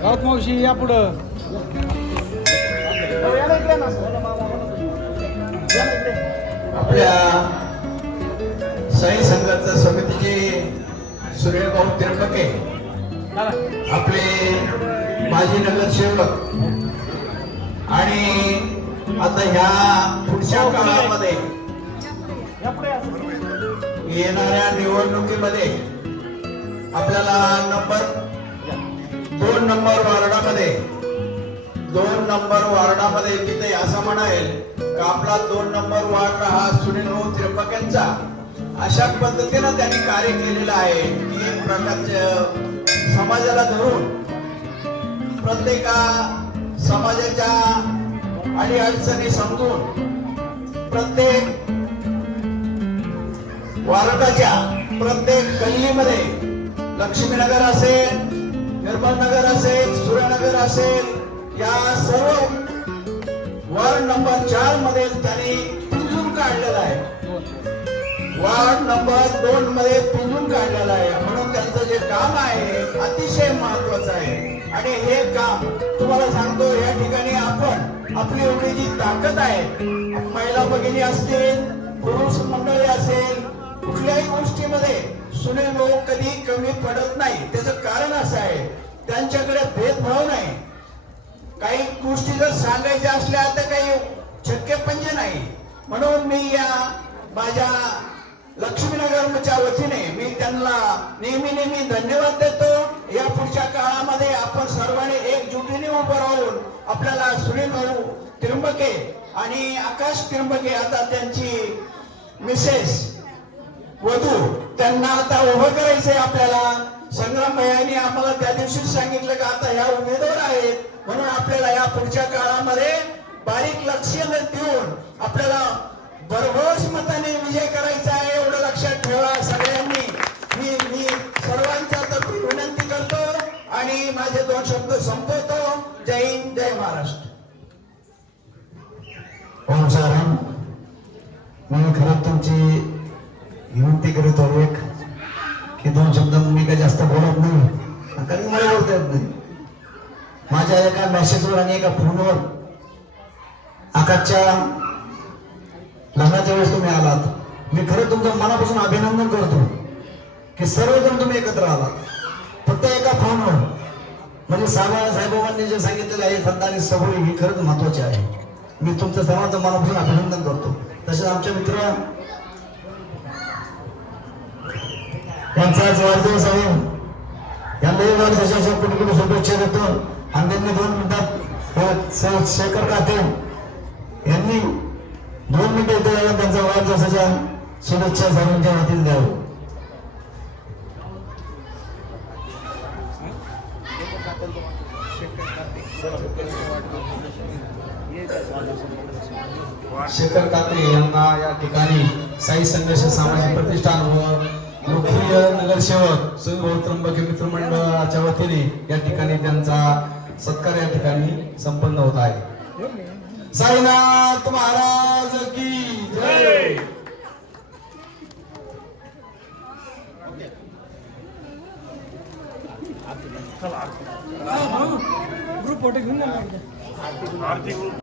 गावात मावशी या पुढं. आपल्या साई संघाचा समितीचे सुरेश भाऊ त्र्यंबके, आपले माजी नगरसेवक, आणि आता ह्या पुढच्या काळामध्ये येणाऱ्या निवडणुकीमध्ये आपल्याला दोन नंबर वार्डामध्ये तिथे असं म्हणाल का आपला 2 नंबर वार्ड हा सुनील भाऊ त्र्यंबकेंचा, अशा पद्धतीनं त्यांनी कार्य केलेलं आहे की एक प्रकारचे समाजाला धरून प्रत्येका समाजाच्या अडीअडचणी समजून प्रत्येक वार्डाच्या प्रत्येक गल्लीमध्ये लक्ष्मीनगर असेल, निर्मलनगर असेल, सूर्यनगर असेल, या सर्व वार्ड नंबर 4 मध्ये त्यांनी पिंजून काढलेला आहे. वार्ड नंबर 2 मध्ये पिंजून काढलेला आहे. म्हणून त्यांचं जे काम आहे अतिशय महत्वाचं आहे. आणि हे काम तुम्हाला सांगतो, या ठिकाणी आपण आपली एवढी जी ताकद आहे, महिला भगिनी असतील, पुरुष मंडळी असेल, कुठल्याही गोष्टीमध्ये सुनील भाऊ कधी कमी पडत नाही. त्याचं कारण असं आहे, त्यांच्याकडे भेदभाव नाही. काही गोष्टी जर सांगायच्या असल्या तर काही शक्यपंजे नाही. म्हणून मी या माझ्या लक्ष्मीनगरच्या वतीने मी त्यांना नेहमी धन्यवाद देतो. या पुढच्या काळामध्ये आपण सर्वांनी एकजुटीने उभं राहून आपल्याला सुनील भाऊ त्र्यंबके आणि आकाश त्र्यंबके, आता त्यांची मिसेस वधू, त्यांना आता उभं करायचंय. आपल्याला संग्राम भैयानी आम्हाला त्या दिवशी सांगितलं का आता ह्या उमेदवार आहेत, म्हणून आपल्याला या पुढच्या काळामध्ये बारीक लक्ष देऊन आपल्याला भरघोस मताने विजय करायचा आहे. एवढं लक्षात ठेवा सगळ्यांनी. मी सर्वांच्या तर्फे विनंती करतो आणि माझे 2 शब्द संपवतो. जय हिंद, जय महाराष्ट्र. ओम साराम. मी खरं तुमची विनंती करीत होतो एक की 2 शब्द मी काही जास्त बोलत नाही, कारण मला बोलता येत नाही. माझ्या एका मेसेजवर आणि एका फोनवर आकाशच्या लग्नाच्या वेळेस तुम्ही आलात. मी खरं तुमचं मनापासून अभिनंदन करतो की सर्वजण तुम्ही एकत्र आलात फक्त एका फोनवर. म्हणजे साहेबांनी जे सांगितलेलं आहे श्रद्धा आणि सबोरी ही खरंच महत्वाची आहे. मी तुमचं सर्वांचं मनापासून अभिनंदन करतो. तसेच आमचे मित्र यांचा आज वाढदिवस आहे, यांनाही वाढदिवसाच्या कुठे शुभेच्छा देतो. आणि त्यांनी 2 मिनिटात शेखर काते यांनी 2 मिनिटं इथे यायला त्यांचा वाढदिवसाच्या शुभेच्छा सर्वांच्या वतीने द्यावं. शेखर कात्रे यांना या ठिकाणी साई संघर्ष सामाजिक प्रतिष्ठान व लोकप्रिय नगरसेवक सुनील भाऊ त्र्यंबके मित्रमंडळाच्या वतीने या ठिकाणी त्यांचा सत्कार या ठिकाणी संपन्न होत आहे. साईनाथ महाराज की जय. ग्रुप फोटो घेऊन